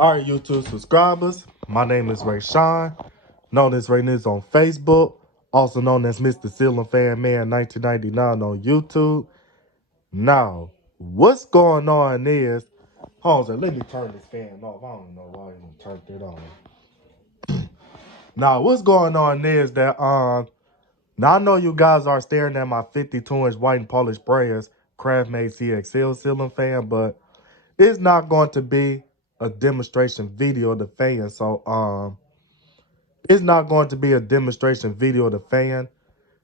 All right, YouTube subscribers, my name is Ray Sean, known as Ray Niz on Facebook, also known as Mr. Ceiling Fan Man 1999 on YouTube. Now, what's going on is, hold on, let me turn this fan off. I don't know why I even turned it on. Now, what's going on is that, now I know you guys are staring at my 52-inch white and polished sprayers, Craftmade CXL ceiling fan, but it's not going to be a demonstration video of the fan. So, it's not going to be a demonstration video of the fan.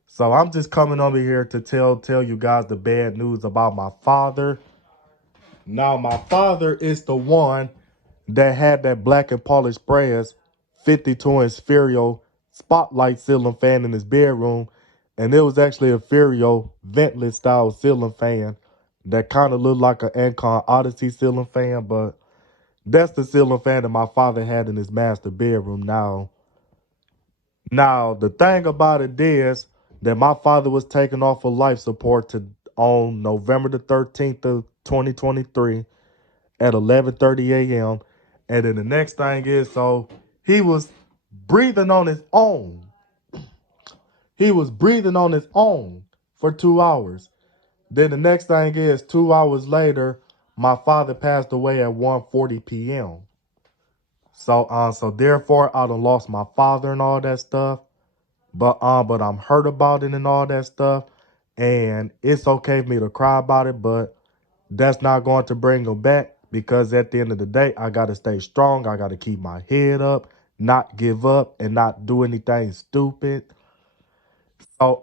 So I'm just coming over here to tell you guys the bad news about my father. Now, my father is the one that had that black and polished sprayers 52-inch Ferio spotlight ceiling fan in his bedroom. And it was actually a Ferio ventless style ceiling fan that kind of looked like an Ancon Odyssey ceiling fan. But that's the ceiling fan that my father had in his master bedroom. Now, the thing about it is that my father was taken off of life support on November the 13th of 2023 at 11:30 a.m. And then the next thing is, so he was breathing on his own. He was breathing on his own for 2 hours. Then the next thing is, 2 hours later, my father passed away at 1:40 p.m. So therefore, I done lost my father and all that stuff. But I'm hurt about it and all that stuff. And it's okay for me to cry about it, but that's not going to bring him back, because at the end of the day, I got to stay strong. I got to keep my head up, not give up, and not do anything stupid. So,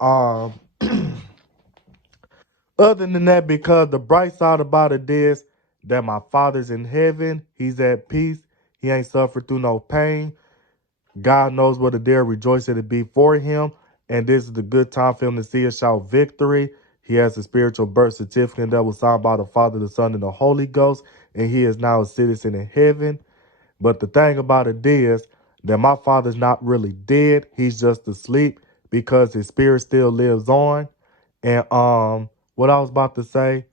other than that, because the bright side about it is that my father's in heaven. He's at peace. He ain't suffered through no pain. God knows what a day of rejoicing to be for him. And this is the good time for him to see us shout victory. He has a spiritual birth certificate that was signed by the Father, the Son, and the Holy Ghost. And he is now a citizen in heaven. But the thing about it is that my father's not really dead. He's just asleep, because his spirit still lives on. And what I was about to say,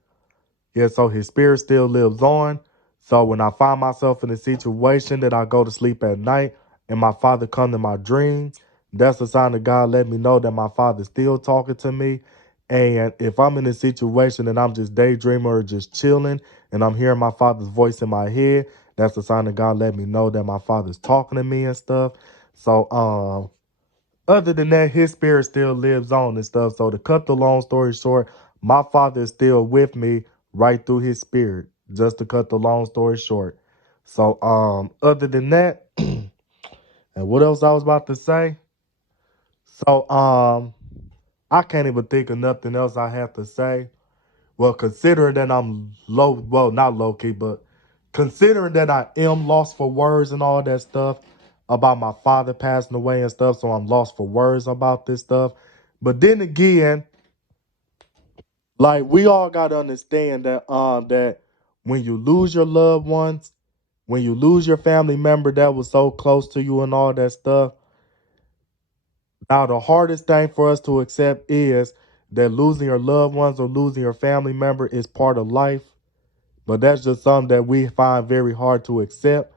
yeah, so his spirit still lives on. So when I find myself in a situation that I go to sleep at night and my father come to my dreams, that's a sign that God let me know that my father's still talking to me. And if I'm in a situation and I'm just daydreaming or just chilling and I'm hearing my father's voice in my head, that's a sign that God let me know that my father's talking to me and stuff. So other than that, his spirit still lives on and stuff. So to cut the long story short, my father is still with me right through his spirit. Just to cut the long story short. So other than that, and what else I was about to say? So I can't even think of nothing else I have to say. Well, considering that I'm not low key, but considering that I am lost for words and all that stuff about my father passing away and stuff, so I'm lost for words about this stuff. But then again, like, we all gotta understand that when you lose your loved ones, when you lose your family member that was so close to you and all that stuff, now the hardest thing for us to accept is that losing your loved ones or losing your family member is part of life. But that's just something that we find very hard to accept,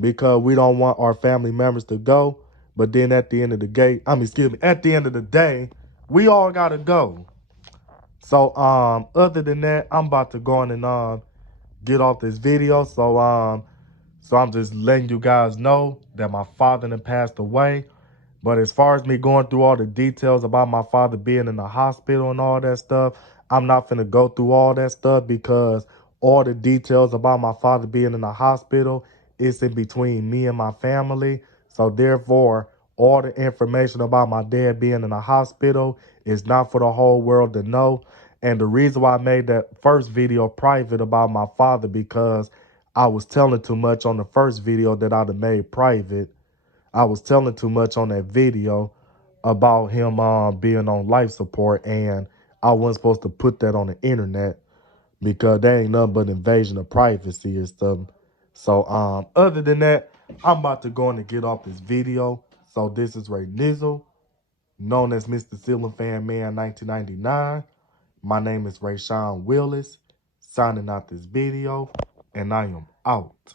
because we don't want our family members to go. But then at the end of the day, at the end of the day, we all gotta go. So other than that, I'm about to go on and get off this video. So I'm just letting you guys know that my father had passed away. But as far as me going through all the details about my father being in the hospital and all that stuff, I'm not finna go through all that stuff, because all the details about my father being in the hospital is in between me and my family. So therefore, all the information about my dad being in the hospital is not for the whole world to know. And the reason why I made that first video private about my father, because I was telling too much on the first video that I'd have made private. I was telling too much on that video about him being on life support, and I wasn't supposed to put that on the internet, because that ain't nothing but invasion of privacy and stuff. So other than that, I'm about to go on and get off this video. So this is Ray Nizzle, known as Mr. Ceiling Fan Man 1999. My name is Ray Sean Willis, signing out this video, and I am out.